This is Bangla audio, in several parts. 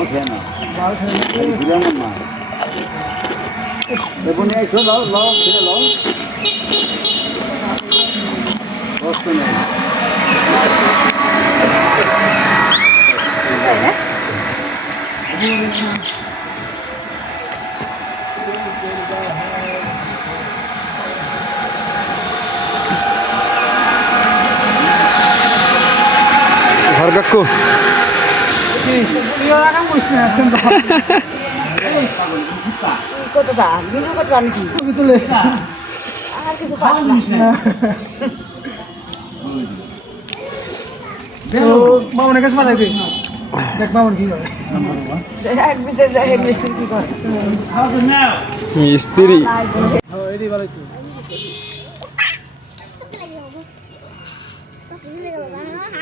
উঠে না। ঘুরানো না। দেখুন একশো লাও লাও ছেড়ে লাও কষ্ট কত চা বিলু কত চা নাকি ছবি তুলে আর কিছু পাস না মামনের কাছে পাঠাই দিই দেখ মামন কি করে এক বিতে মিস্ত্রি কি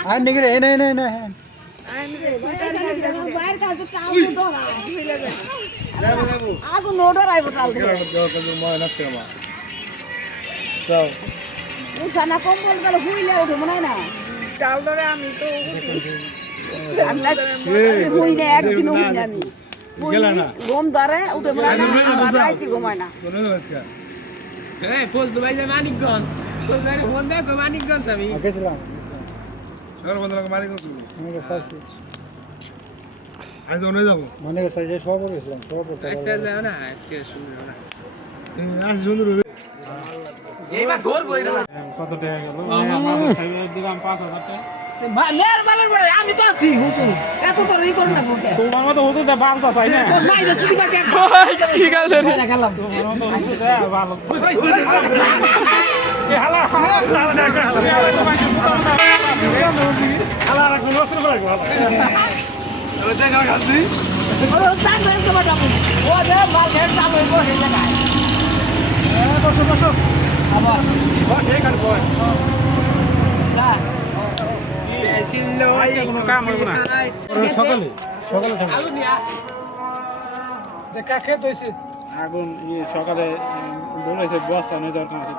আর রে এনে এনে এনে। আগু নোডর আইব টাল উঠানা কম্বল গেল হুইলে ওঠে মনে হয় না চাল ধরে আমি তো আমি না হুই না একদিনও হুই না আমি। ঘুম ধরে উঠে মনে হয় না রাইতে ঘুমায় না গেছিলাম আজ অনেক যাব মনে গেছে যে সব গেছিলাম সব আজ সুন্দর হবে কত টাকা গেল দিলাম পাঁচ হাজার টাকা লের বালের বড় আমি তো আছি হুসুর এত তো ই করুন না কোকে তোমার মতো হতো না বামটা চাই না মাইরে সিটি কাকে কি গেল রে খেলাম তোমার মতো হতো না ভালো এ হালা হালা বসো বসো আবার বস এখানে বস স্যার সকালে সকালে দেখা খেত হয়েছে আগুন ইয়ে সকালে বলেছে বস্তা নিয়ে যাওয়ার কাছে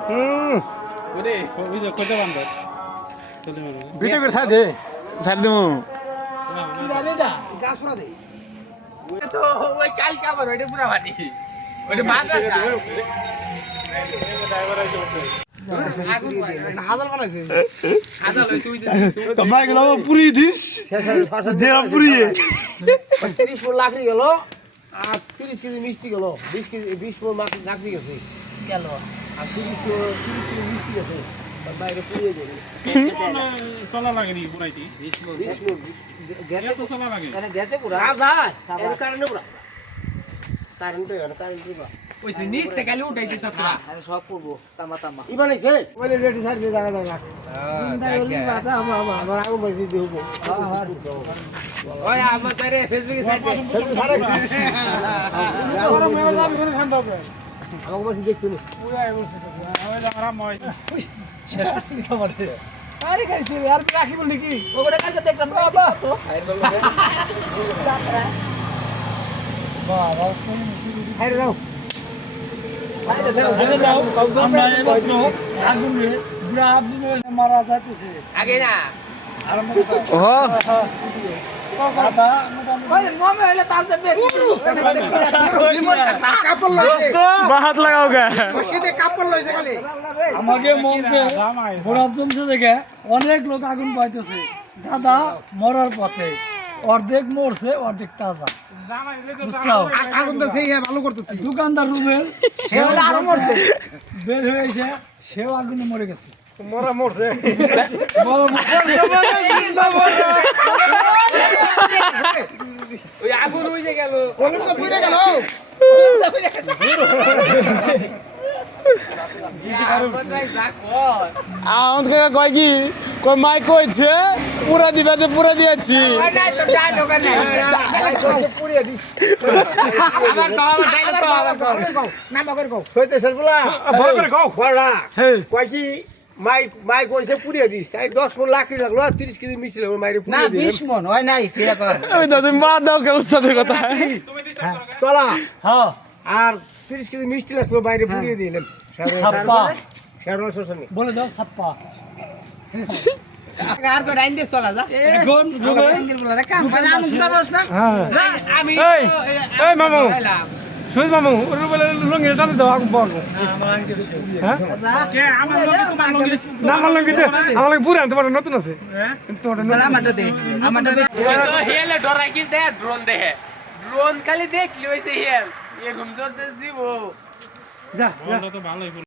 ওই যে খোঁজা বান্ধব ভিডিও করে ছাড় দে ছাড় দেবো পুরি দিস। পুরিয়ে তিরিশ ফুল লাকড়ি গেল আর তিরিশ কেজি মিষ্টি গেল। বিশ কেজি বিশ ফুল লাকড়ি গেছে। গেল। আর তিরিশ তিরিশ কেজি মিষ্টি গেছে। সব করব তামা তামা মানে রেডি সাইড জায়গা জায়গা চিন্তা আমাকে বাজি দেখতে নি মারা যাইতেছে ও দাদা আমাকে মঞ্চে ঘোরার জমছে দেখে অনেক লোক আগুন পাইতেছে। দাদা মরার পথে। অর্ধেক মরছে অর্ধেক তাজা। আগুন ভালো করতেছি দোকানদার রুবেল আরও মরছে। বের হয়ে এসে সেও আগুনে মরে গেছে। মরা মরছে। বড় কলম তো পুড়ে গেল। আমাকে কয় কি? কই মাই কইছে পুরা দিবাতে পুরা দিয়েছি। কয় কি? মাই মাই কইছে পুড়িয়ে দিস। তাই দশ ফুল লাকড়ি লাগল আর তিরিশ কেজি মিষ্টি লাগল মাইরে না বিশ মন হয় নাই ফিরে কর। ওই তুমি বাদ দাও কে উস্তাদের কথা। চলা। হ্যাঁ। আর তিরিশ কেজি মিষ্টি লাগল বাইরে পুড়িয়ে দিলাম। ছাপ্পা শেরওয়ান শোষণে বলে দাও ছাপ্পা আর তো ডাইন দিয়ে চলা যা। এখন রুবে আমি এই এই মামু। সুইজ মামু ওর বলে লঙ্গি টান দাও আগুন বল হ্যাঁ? না আমার লঙ্গি দে আমার লঙ্গি পুরান তোমার নতুন আছে। তোমার হেলে ডরাই কি দে ড্রোন দে ড্রোন খালি দেখলি হইছে হেল। এরকম জোর দিব। যা